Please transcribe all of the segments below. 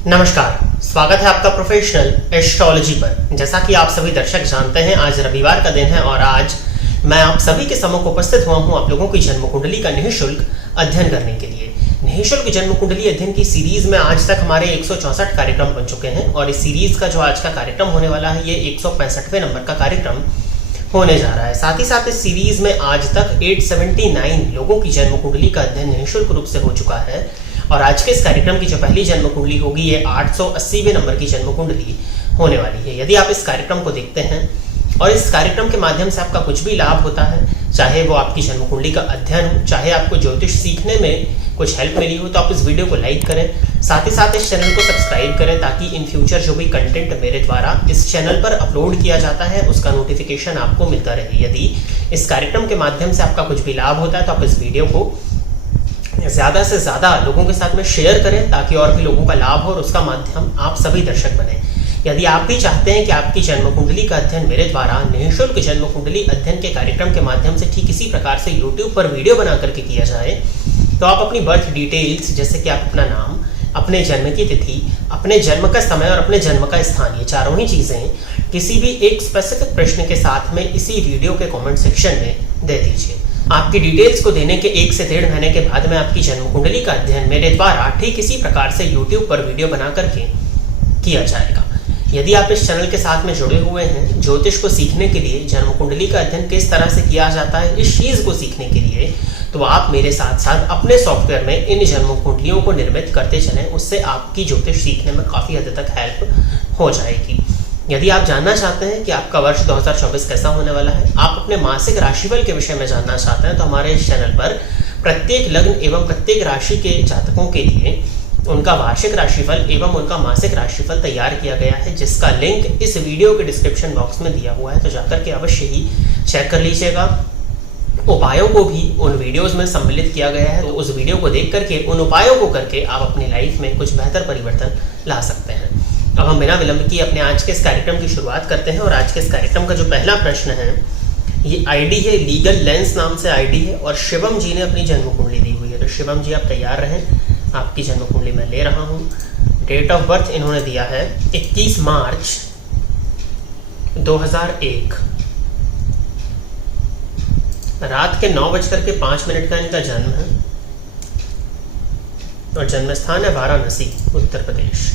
नमस्कार, स्वागत है आपका प्रोफेशनल एस्ट्रोलॉजी पर। जैसा कि आप सभी दर्शक जानते हैं, आज रविवार का दिन है और आज मैं आप सभी के सम्मुख उपस्थित हुआ हूं आप लोगों की जन्म कुंडली का निःशुल्क अध्ययन करने के लिए। निःशुल्क जन्म कुंडली अध्ययन की सीरीज में आज तक हमारे 164 कार्यक्रम बन चुके हैं और इस सीरीज का जो आज का कार्यक्रम होने वाला है ये 165वें नंबर का कार्यक्रम होने जा रहा है। साथ ही साथ इस सीरीज में आज तक 879 लोगों की जन्म कुंडली का अध्ययन निःशुल्क रूप से हो चुका है और आज के इस कार्यक्रम की जो पहली जन्म कुंडली होगी ये 880वें नंबर की जन्म कुंडली होने वाली है। यदि आप इस कार्यक्रम को देखते हैं और इस कार्यक्रम के माध्यम से आपका कुछ भी लाभ होता है, चाहे वो आपकी जन्म कुंडली का अध्ययन हो, चाहे आपको ज्योतिष सीखने में कुछ हेल्प मिली हो, तो आप इस वीडियो को लाइक करें। साथ ही साथ इस चैनल को सब्सक्राइब करें ताकि इन फ्यूचर जो भी कंटेंट मेरे द्वारा इस चैनल पर अपलोड किया जाता है उसका नोटिफिकेशन आपको मिलता रहे। यदि इस कार्यक्रम के माध्यम से आपका कुछ भी लाभ होता है तो आप इस वीडियो को ज़्यादा से ज़्यादा लोगों के साथ में शेयर करें ताकि और भी लोगों का लाभ हो और उसका माध्यम आप सभी दर्शक बने। यदि आप भी चाहते हैं कि आपकी जन्म कुंडली का अध्ययन मेरे द्वारा निःशुल्क जन्म कुंडली अध्ययन के कार्यक्रम के माध्यम से ठीक इसी प्रकार से YouTube पर वीडियो बना करके किया जाए, तो आप अपनी बर्थ डिटेल्स जैसे कि आप अपना नाम, अपने जन्म की तिथि, अपने जन्म का समय और अपने जन्म का स्थान, ये चारों ही चीज़ें किसी भी एक स्पेसिफिक प्रश्न के साथ में इसी वीडियो के कमेंट सेक्शन में दे दीजिए। आपकी डिटेल्स को देने के 1 से 1.5 महीने के बाद में आपकी जन्म कुंडली का अध्ययन मेरे द्वारा ठीक इसी प्रकार से YouTube पर वीडियो बना करके किया जाएगा। यदि आप इस चैनल के साथ में जुड़े हुए हैं ज्योतिष को सीखने के लिए, जन्म कुंडली का अध्ययन किस तरह से किया जाता है इस चीज़ को सीखने के लिए, तो आप मेरे साथ साथ अपने सॉफ्टवेयर में इन जन्म कुंडलियों को निर्मित करते चलें। उससे आपकी ज्योतिष सीखने में काफ़ी हद तक हेल्प हो जाएगी। यदि आप जानना चाहते हैं कि आपका वर्ष 2024 कैसा होने वाला है, आप अपने मासिक राशिफल के विषय में जानना चाहते हैं, तो हमारे इस चैनल पर प्रत्येक लग्न एवं प्रत्येक राशि के जातकों के लिए उनका वार्षिक राशिफल एवं उनका मासिक राशिफल तैयार किया गया है, जिसका लिंक इस वीडियो के डिस्क्रिप्शन बॉक्स में दिया हुआ है। तो जाकर के अवश्य ही चेक कर लीजिएगा। उपायों को भी उन वीडियोस में सम्मिलित किया गया है, तो उस वीडियो को देख करके उन उपायों को करके आप अपनी लाइफ में कुछ बेहतर परिवर्तन ला सकते हैं। अब हम बिना विलंब किए अपने आज के इस कार्यक्रम की शुरुआत करते हैं और आज के इस कार्यक्रम का जो पहला प्रश्न है, ये आईडी है लीगल लेंस नाम से आईडी है और शिवम जी ने अपनी जन्म कुंडली दी हुई है। तो शिवम जी आप तैयार रहें, आपकी जन्म कुंडली मैं ले रहा हूँ। डेट ऑफ बर्थ इन्होंने दिया है 21 मार्च 2001, रात के 9:05 का इनका जन्म है और जन्म स्थान है वाराणसी, उत्तर प्रदेश।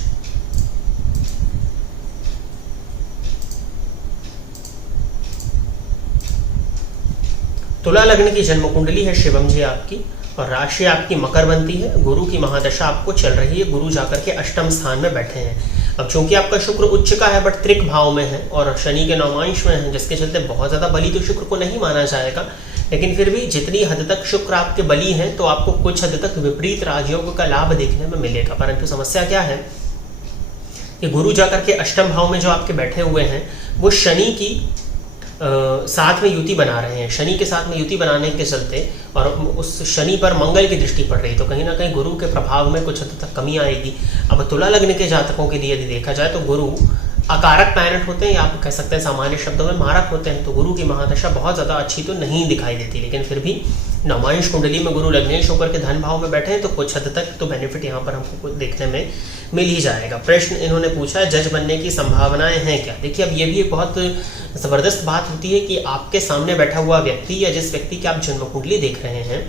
तुला लग्न की जन्म कुंडली है शिवम जी आपकी और राशि आपकी मकर बनती है। गुरु की महादशा आपको चल रही है, गुरु जाकर के अष्टम स्थान में बैठे हैं। अब चूंकि आपका शुक्र उच्च का है बट त्रिक भाव में है और शनि के नवमांश में है, जिसके चलते बहुत ज़्यादा बली तो शुक्र को नहीं माना जाएगा, लेकिन फिर भी जितनी हद तक शुक्र आपके बली हैं तो आपको कुछ हद तक विपरीत राजयोग का लाभ देखने में मिलेगा। परंतु समस्या क्या है कि गुरु जाकर के अष्टम भाव में जो आपके बैठे हुए हैं वो शनि की साथ में युति बना रहे हैं। शनि के साथ में युति बनाने के चलते और उस शनि पर मंगल की दृष्टि पड़ रही है, तो कहीं ना कहीं गुरु के प्रभाव में कुछ हद तक कमी आएगी। अब तुला लग्न के जातकों के लिए यदि देखा जाए तो गुरु अकारक प्लैनेट होते हैं या आप कह सकते हैं सामान्य शब्दों में मारक होते हैं, तो गुरु की महादशा बहुत ज़्यादा अच्छी तो नहीं दिखाई देती, लेकिन फिर भी नवमांश कुंडली में गुरु लग्नेश होकर के धन भाव में बैठे हैं तो कुछ हद तक तो बेनिफिट यहाँ पर हमको देखने में मिल ही जाएगा। प्रश्न इन्होंने पूछा है जज बनने की संभावनाएं हैं क्या। देखिए, अब ये भी एक बहुत ज़बरदस्त बात होती है कि आपके सामने बैठा हुआ व्यक्ति या जिस व्यक्ति की आप जन्म कुंडली देख रहे हैं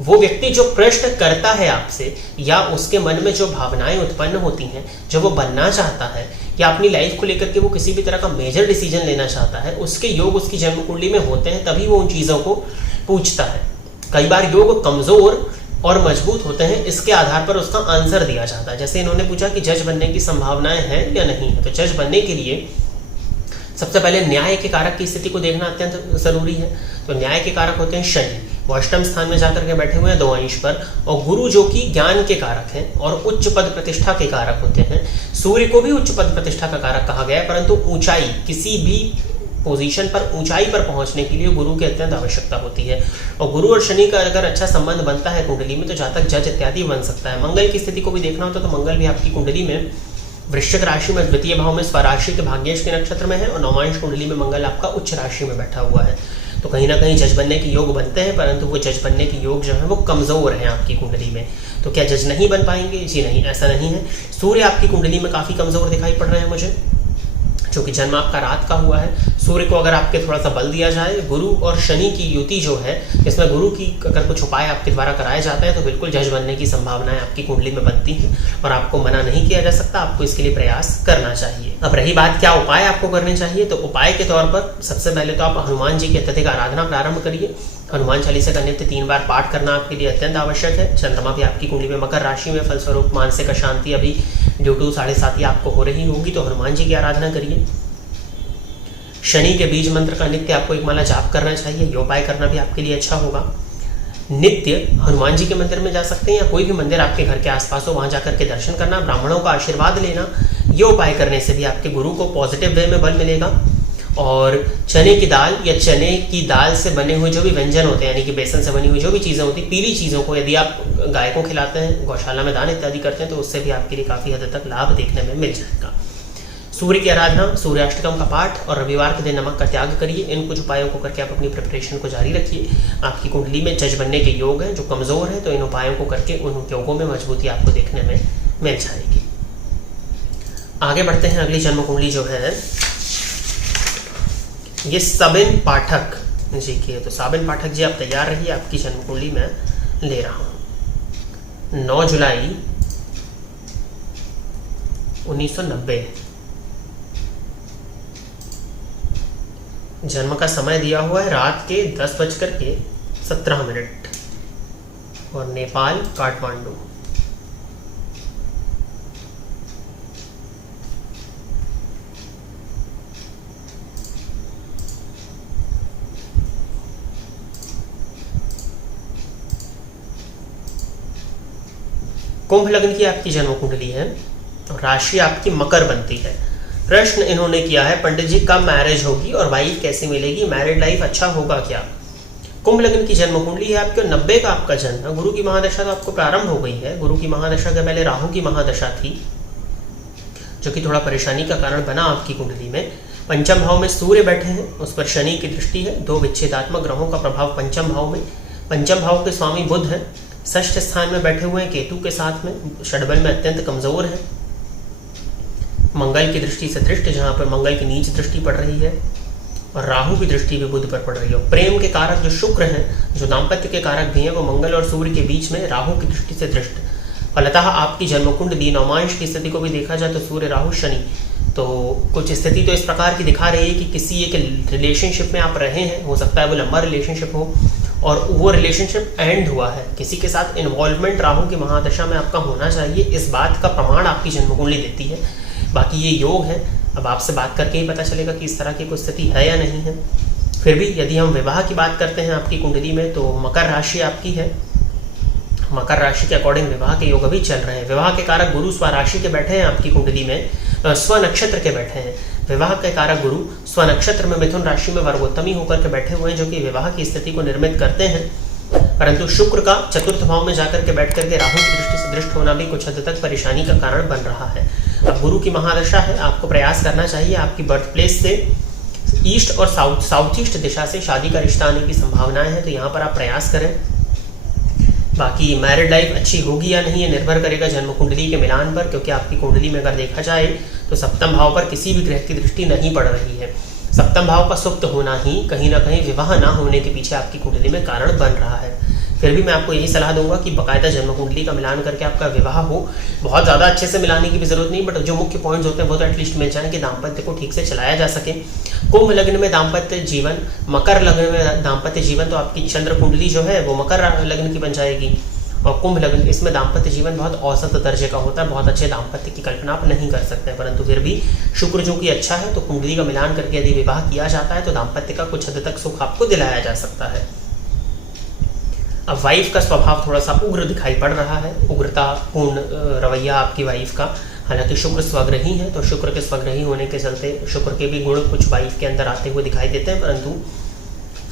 वो व्यक्ति जो प्रश्न करता है आपसे या उसके मन में जो भावनाएं उत्पन्न होती हैं, जो वो बनना चाहता है या अपनी लाइफ को लेकर के वो किसी भी तरह का मेजर डिसीजन लेना चाहता है, उसके योग उसकी जन्म कुंडली में होते हैं, तभी वो उन चीज़ों को पूछता है। कई बार योग कमज़ोर और मजबूत होते हैं, इसके आधार पर उसका आंसर दिया जाता है। जैसे इन्होंने पूछा कि जज बनने की संभावनाएं हैं या नहीं है, तो जज बनने के लिए सबसे पहले न्याय के कारक की स्थिति को देखना अत्यंत जरूरी है। तो न्याय के कारक होते हैं शनि, वो अष्टम स्थान में जाकर के बैठे हुए हैं 2 अंश पर, और गुरु जो कि ज्ञान के कारक हैं और उच्च पद प्रतिष्ठा के कारक होते हैं। सूर्य को भी उच्च पद प्रतिष्ठा का कारक कहा गया है, परंतु ऊंचाई, किसी भी पोजीशन पर ऊंचाई पर पहुंचने के लिए गुरु की अत्यंत आवश्यकता होती है। और गुरु और शनि का अगर अच्छा संबंध बनता है कुंडली में तो जातक जज इत्यादि बन सकता है। मंगल की स्थिति को भी देखना होता है तो मंगल भी आपकी कुंडली में वृश्चिक राशि में द्वितीय भाव में स्वराशि के भाग्येश के नक्षत्र में है और नवमांश कुंडली में मंगल आपका उच्च राशि में बैठा हुआ है। तो कहीं ना कहीं जज बनने के योग बनते हैं, परंतु वो जज बनने के योग जो है वो कमज़ोर हैं आपकी कुंडली में। तो क्या जज नहीं बन पाएंगे? जी नहीं, ऐसा नहीं है। सूर्य आपकी कुंडली में काफ़ी कमज़ोर दिखाई पड़ रहे हैं मुझे, क्योंकि जन्म आपका रात का हुआ है। सूर्य को अगर आपके थोड़ा सा बल दिया जाए, गुरु और शनि की युति जो है, इसमें गुरु की अगर कुछ उपाय आपके द्वारा कराए जाते हैं तो बिल्कुल जज बनने की संभावनाएं आपकी कुंडली में बनती हैं और आपको मना नहीं किया जा सकता, आपको इसके लिए प्रयास करना चाहिए। अब रही बात क्या उपाय आपको करने चाहिए, तो उपाय के तौर पर सबसे पहले तो आप हनुमान जी की अत्यधिक आराधना प्रारंभ करिए। हनुमान चालीसा का नित्य 3 बार पाठ करना आपके लिए अत्यंत आवश्यक है। चंद्रमा भी आपकी कुंडली में मकर राशि में, फलस्वरूप मानसिक अशांति अभी ड्यू टू 7.5 आपको हो रही होगी, तो हनुमान जी की आराधना करिए। शनि के बीज मंत्र का नित्य आपको एक माला जाप करना चाहिए, ये उपाय करना भी आपके लिए अच्छा होगा। नित्य हनुमान जी के मंदिर में जा सकते हैं या कोई भी मंदिर आपके घर के आसपास हो, वहां जाकर के दर्शन करना, ब्राह्मणों का आशीर्वाद लेना, ये उपाय करने से भी आपके गुरु को पॉजिटिव वे में बल मिलेगा। और चने की दाल या चने की दाल से बने हुए जो भी व्यंजन होते हैं, यानी कि बेसन से बनी हुई जो भी चीज़ें होती हैं, पीली चीज़ों को यदि आप गाय को खिलाते हैं, गौशाला में दान इत्यादि करते हैं, तो उससे भी आपके लिए काफ़ी हद तक लाभ देखने में मिल जाएगा। सूर्य की आराधना, सूर्याष्टकम का पाठ और रविवार के दिन नमक का त्याग करिए। इन कुछ उपायों को करके आप अपनी प्रिपरेशन को जारी रखिए। आपकी कुंडली में जज बनने के योग हैं जो कमज़ोर है, तो इन उपायों को करके उन योगों में मजबूती आपको देखने में मिल जाएगी। आगे बढ़ते हैं। अगली जन्म कुंडली जो है ये साबिन पाठक जी की है। तो साबिन पाठक जी आप तैयार रहिए, आपकी जन्म कुंडली में ले रहा हूँ। 9 जुलाई 1990 जन्म का समय दिया हुआ है रात के 10:17 और नेपाल काठमांडू। कुंभ लग्न की आपकी जन्म कुंडली है और राशि आपकी मकर बनती है। प्रश्न इन्होंने किया है, पंडित जी कब मैरिज होगी और वाइफ कैसे मिलेगी, मैरिड लाइफ अच्छा होगा क्या? कुंभ लग्न की जन्म कुंडली है आपके, 90 का आपका जन्म। गुरु की महादशा तो आपको प्रारंभ हो गई है। गुरु की महादशा के पहले राहु की महादशा थी, जो कि थोड़ा परेशानी का कारण बना आपकी कुंडली में। पंचम भाव में सूर्य बैठे हैं, उस पर शनि की दृष्टि है। 2 विच्छेदात्मक ग्रहों का प्रभाव पंचम भाव में। पंचम भाव के स्वामी बुध है, षष्ठ स्थान में बैठे हुए हैं केतु के साथ में, षडबल में अत्यंत कमजोर है। मंगल की दृष्टि से दृष्ट, जहां पर मंगल की नीच दृष्टि पड़ रही है और राहु की दृष्टि भी बुध पर पड़ रही है। प्रेम के कारक जो शुक्र हैं, जो दाम्पत्य के कारक भी हैं, वो मंगल और सूर्य के बीच में राहु की दृष्टि से दृष्ट। फलतः आपकी जन्म कुंडली नवमांश की स्थिति को भी देखा जाए तो सूर्य राहु शनि, तो कुछ स्थिति तो इस प्रकार की दिखा रही है कि किसी एक रिलेशनशिप में आप रहे हैं, हो सकता है वो लंबा रिलेशनशिप हो और वो रिलेशनशिप एंड हुआ है, किसी के साथ इन्वॉल्वमेंट राहु की महादशा में आपका होना चाहिए, इस बात का प्रमाण आपकी जन्म कुंडली देती है। बाकी ये योग है, अब आपसे बात करके ही पता चलेगा कि इस तरह की कोई स्थिति है या नहीं है। फिर भी यदि हम विवाह की बात करते हैं आपकी कुंडली में, तो मकर राशि आपकी है। मकर राशि के अकॉर्डिंग विवाह के योग अभी चल रहे हैं। विवाह के कारक गुरु स्व राशि के बैठे हैं आपकी कुंडली में, स्व नक्षत्र के बैठे हैं। विवाह के कारक गुरु स्व नक्षत्र में मिथुन राशि में वर्गोत्तमी होकर के बैठे हुए हैं, जो कि विवाह की स्थिति को निर्मित करते हैं। परंतु शुक्र का चतुर्थ भाव में जाकर के बैठ करके राहु की दृष्टि से दृष्ट होना भी कुछ हद तक परेशानी का कारण बन रहा है। अब गुरु की महादशा है, आपको प्रयास करना चाहिए आपकी बर्थ प्लेस से ईस्ट और साउथ ईस्ट दिशा से शादी का रिश्ता आने की संभावनाएं हैं, तो यहाँ पर आप प्रयास करें। बाकी मैरिड लाइफ अच्छी होगी या नहीं, ये निर्भर करेगा जन्म कुंडली के मिलान पर, क्योंकि आपकी कुंडली में अगर देखा जाए तो सप्तम भाव पर किसी भी ग्रह की दृष्टि नहीं पड़ रही है। सप्तम भाव का सुप्त होना ही कहीं ना कहीं विवाह ना होने के पीछे आपकी कुंडली में कारण बन रहा है। फिर भी मैं आपको यही सलाह दूंगा कि बाकायदा जन्म कुंडली का मिलान करके आपका विवाह हो। बहुत ज़्यादा अच्छे से मिलाने की भी जरूरत नहीं, बट जो मुख्य पॉइंट्स होते हैं वो तो एटलीस्ट मिल जाए कि दाम्पत्य को ठीक से चलाया जा सके। कुंभ लग्न में दाम्पत्य जीवन, मकर लग्न में दाम्पत्य जीवन, तो आपकी चंद्र कुंडली जो है वो मकर लग्न की बन जाएगी और कुंभ लग्न, इसमें दाम्पत्य जीवन बहुत औसत दर्जे का होता है। बहुत अच्छे दाम्पत्य की कल्पना आप नहीं कर सकते, परंतु फिर भी शुक्र जो कि अच्छा है, तो कुंडली का मिलान करके यदि विवाह किया जाता है तो दाम्पत्य का कुछ हद तक सुख आपको दिलाया जा सकता है। अब वाइफ का स्वभाव थोड़ा सा उग्र दिखाई पड़ रहा है, उग्रता पूर्ण रवैया आपकी वाइफ का। हालांकि शुक्र स्वग्रही है, तो शुक्र के स्वग्रही होने के चलते शुक्र के भी गुण कुछ वाइफ के अंदर आते हुए दिखाई देते हैं, परंतु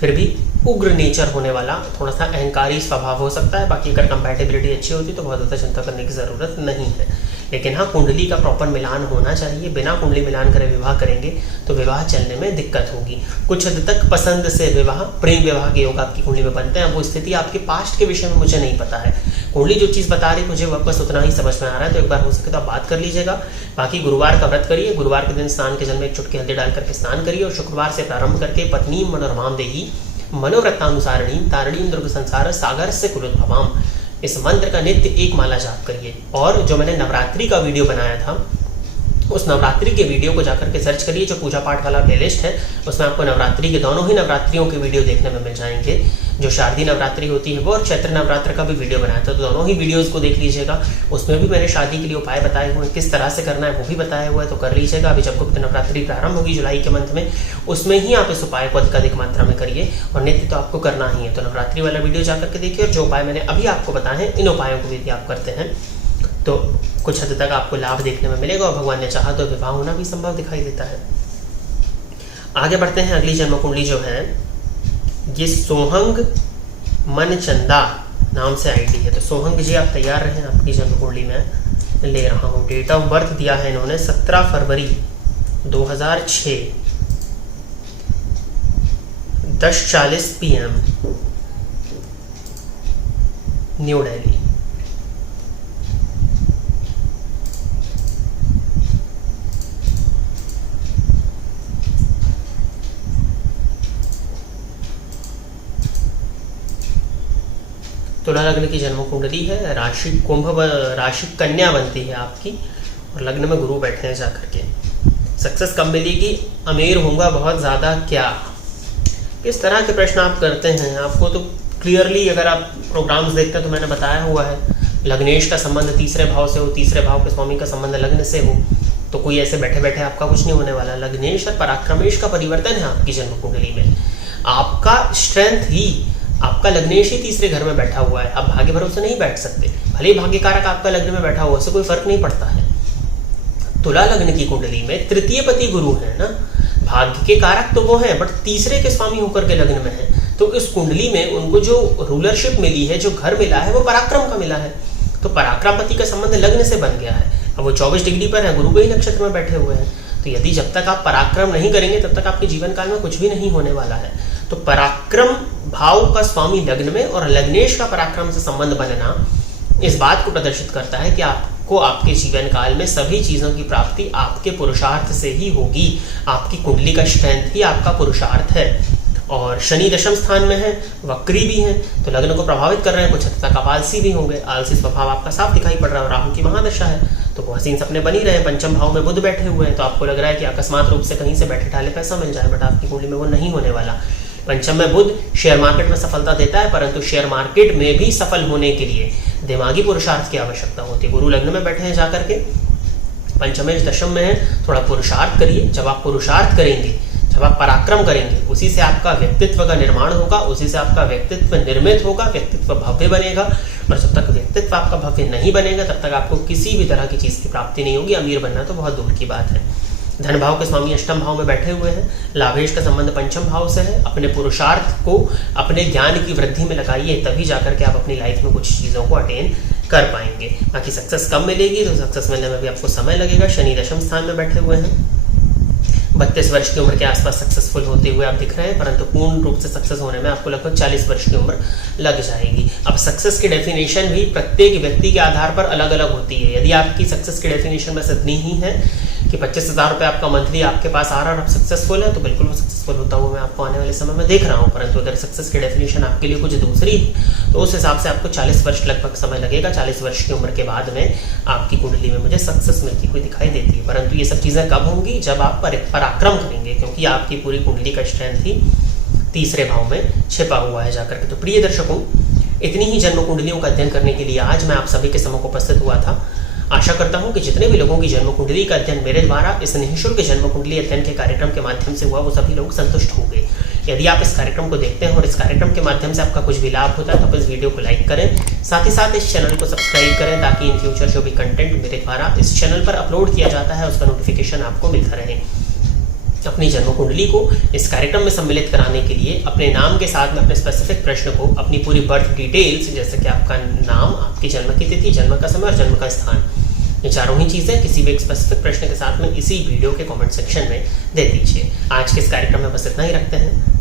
फिर भी उग्र नेचर होने वाला, थोड़ा सा अहंकारी स्वभाव हो सकता है। बाकी अगर कंपैटिबिलिटी अच्छी होती तो बहुत ज़्यादा चिंता करने की ज़रूरत नहीं है। लेकिन हाँ, कुंडली का प्रॉपर मिलान होना चाहिए। बिना कुंडली मिलान करे विवाह करेंगे तो विवाह चलने में दिक्कत होगी। कुछ हद तक पसंद से विवाह, प्रेम विवाह के योग आपकी कुंडली में बनते हैं। वो स्थिति आपके पास्ट के विषय में मुझे नहीं पता है। कुंडली जो चीज़ बता रही मुझे बस उतना ही समझ में आ रहा है, तो एक बार हो सके तो आप बात कर लीजिएगा। बाकी गुरुवार का व्रत करिए, गुरुवार के दिन स्नान के जल में एक चुटकी हल्दी डाल करके स्नान करिए, और शुक्रवार से प्रारंभ करके पत्नी मनोरमाम देही मनोव्रतानुसारिणी तारिणीम दुर्ग संसार सागर से कुलोद्भवाम, इस मंत्र का नित्य एक माला जाप करिए। और जो मैंने नवरात्रि का वीडियो बनाया था, उस नवरात्रि के वीडियो को जाकर के सर्च करिए। जो पूजा पाठ वाला प्लेलिस्ट है उसमें आपको नवरात्रि के दोनों ही नवरात्रियों के वीडियो देखने में मिल जाएंगे। जो शारदीय नवरात्रि होती है वो, और चैत्र नवरात्र का भी वीडियो बनाया था, तो दोनों ही वीडियोस को देख लीजिएगा। उसमें भी मैंने शादी के लिए उपाय बताए हुए हैं, किस तरह से करना है वो भी बताया हुआ है, तो कर लीजिएगा। अभी जब गुप्त नवरात्रि प्रारंभ होगी जुलाई के मंथ में, उसमें ही आप इस उपाय को अधिक मात्रा में करिए, और नित्य तो आपको करना ही है। तो नवरात्रि वाला वीडियो जाकर के देखिए, और जो उपाय मैंने अभी आपको बताए हैं, इन उपायों को यदि आप करते हैं तो कुछ हद तक आपको लाभ देखने में मिलेगा, और भगवान ने चाहा तो विवाह होना भी संभव दिखाई देता है। आगे बढ़ते हैं। अगली जन्म कुंडली जो है ये सोहंग मनचंदा नाम से आईडी है। तो सोहंग जी आप तैयार रहें, आपकी जन्म कुंडली में ले रहा हूँ। डेट ऑफ बर्थ दिया है इन्होंने 17 फरवरी 2006, 10:40 PM, न्यू दिल्ली। तुला लग्न की जन्म कुंडली है, राशि कुंभ, राशि कन्या बनती है आपकी, और लग्न में गुरु बैठे हैं जाकर के। सक्सेस कब मिलेगी, अमीर होऊंगा बहुत ज़्यादा क्या, किस तरह के प्रश्न आप करते हैं। आपको तो क्लियरली अगर आप प्रोग्राम्स देखते हैं तो मैंने बताया हुआ है, लग्नेश का संबंध तीसरे भाव से हो, तीसरे भाव के स्वामी का संबंध लग्न से हो, तो कोई ऐसे बैठे बैठे आपका कुछ नहीं होने वाला। लग्नेश और पराक्रमेश का परिवर्तन है आपकी जन्म कुंडली में। आपका स्ट्रेंथ ही, आपका लग्नेश ही तीसरे घर में बैठा हुआ है। आप भाग्य भरोसे नहीं बैठ सकते, भले ही भाग्य कारक आपका लग्न में बैठा हुआ, उससे कोई फर्क नहीं पड़ता है। तुला लग्न की कुंडली में तृतीय पति गुरु है ना, भाग्य के कारक तो वो है, बट तीसरे के स्वामी होकर के लग्न में है। तो इस कुंडली में उनको जो रूलरशिप मिली है, जो घर मिला है, वो पराक्रम का मिला है। तो पराक्रम पति का संबंध लग्न से बन गया है। अब वो 24 डिग्री पर है, गुरु के ही नक्षत्र में बैठे हुए हैं। तो यदि जब तक आप पराक्रम नहीं करेंगे तब तक आपके जीवन काल में कुछ भी नहीं होने वाला है। तो पराक्रम भाव का स्वामी लग्न में और लग्नेश का पराक्रम से संबंध बनना इस बात को प्रदर्शित करता है कि आपको आपके जीवन काल में सभी चीजों की प्राप्ति आपके पुरुषार्थ से ही होगी। आपकी कुंडली का स्ट्रेंथ ही आपका पुरुषार्थ है। और शनि दशम स्थान में है, वक्री भी है, तो लग्न को प्रभावित कर रहे हैं। कुछ हद तक आप आलसी भी होंगे, आलसी स्वभाव आपका साफ दिखाई पड़ रहा है। राहु की महादशा है तो वो हसीन सपने बनी रहे। पंचम भाव में बुध बैठे हुए हैं, तो आपको लग रहा है कि अकस्मात रूप से कहीं से बैठे ठाले पैसा मिल जाए, बट आपकी कुंडली में वो नहीं होने वाला। पंचम में बुध शेयर मार्केट में सफलता देता है, परंतु शेयर मार्केट में भी सफल होने के लिए दिमागी पुरुषार्थ की आवश्यकता होती है। गुरु लग्न में बैठे हैं जाकर के, पंचमेश दशम में है, थोड़ा पुरुषार्थ करिए। जब आप पुरुषार्थ करेंगे, जब आप पराक्रम करेंगे, उसी से आपका व्यक्तित्व का निर्माण होगा, उसी से आपका व्यक्तित्व निर्मित होगा, व्यक्तित्व भव्य बनेगा। और जब तक व्यक्तित्व आपका भव्य नहीं बनेगा तब तक आपको किसी भी तरह की चीज की प्राप्ति नहीं होगी। अमीर बनना तो बहुत दूर की बात है। धन भाव के स्वामी अष्टम भाव में बैठे हुए हैं, लाभेश का संबंध पंचम भाव से है। अपने पुरुषार्थ को अपने ज्ञान की वृद्धि में लगाइए, तभी जाकर के आप अपनी लाइफ में कुछ चीज़ों को अटेन कर पाएंगे। बाकी सक्सेस कब मिलेगी, तो सक्सेस मिलने में भी आपको समय लगेगा। शनि दशम स्थान में बैठे हुए हैं, 32 वर्ष की उम्र के आसपास सक्सेसफुल होते हुए आप दिख रहे हैं, परंतु पूर्ण रूप से सक्सेस होने में आपको लगभग 40 वर्ष की उम्र लग जाएगी। अब सक्सेस की डेफिनेशन भी प्रत्येक व्यक्ति के आधार पर अलग अलग होती है। यदि आपकी सक्सेस की डेफिनेशन बस इतनी ही है कि 25,000 रुपये आपका मंथली आपके पास आ रहा है और आप सक्सेसफुल है, तो बिल्कुल वो सक्सेसफुल होता हुआ मैं आपको आने वाले समय में देख रहा हूँ। परंतु अगर सक्सेस की डेफिनेशन आपके लिए कुछ दूसरी है तो उस हिसाब से आपको 40 वर्ष लगभग समय लगेगा। 40 वर्ष की उम्र के बाद में आपकी कुंडली में मुझे सक्सेस मिलती हुई दिखाई देती है। परंतु ये सब चीज़ें कब होंगी, जब आप पराक्रम करेंगे, क्योंकि आपकी पूरी कुंडली का स्ट्रेंथ ही तीसरे भाव में छिपा हुआ है जाकर के। तो प्रिय दर्शकों, इतनी ही जन्म कुंडलियों का अध्ययन करने के लिए आज मैं आप सभी के सम्मुख उपस्थित हुआ था। आशा करता हूं कि जितने भी लोगों की जन्म कुंडली का अध्ययन मेरे द्वारा इस निःशुल्क जन्म कुंडली अध्ययन के कार्यक्रम के माध्यम से हुआ, वो सभी लोग संतुष्ट होंगे। यदि आप इस कार्यक्रम को देखते हैं और इस कार्यक्रम के माध्यम से आपका कुछ भी लाभ होता है तो आप इस वीडियो को लाइक करें, साथ ही साथ इस चैनल को सब्सक्राइब करें, ताकि इन फ्यूचर जो भी कंटेंट मेरे द्वारा इस चैनल पर अपलोड किया जाता है उसका नोटिफिकेशन आपको मिलता रहे। अपनी जन्म कुंडली को इस कार्यक्रम में सम्मिलित कराने के लिए अपने नाम के साथ में अपने स्पेसिफिक प्रश्न को, अपनी पूरी बर्थ डिटेल्स, जैसे कि आपका नाम, आपकी जन्म की तिथि, जन्म का समय और जन्म का स्थान, ये चारों ही चीज़ें किसी भी एक स्पेसिफिक प्रश्न के साथ में इसी वीडियो के कमेंट सेक्शन में दे दीजिए। आज के इस कार्यक्रम में बस इतना ही रखते हैं।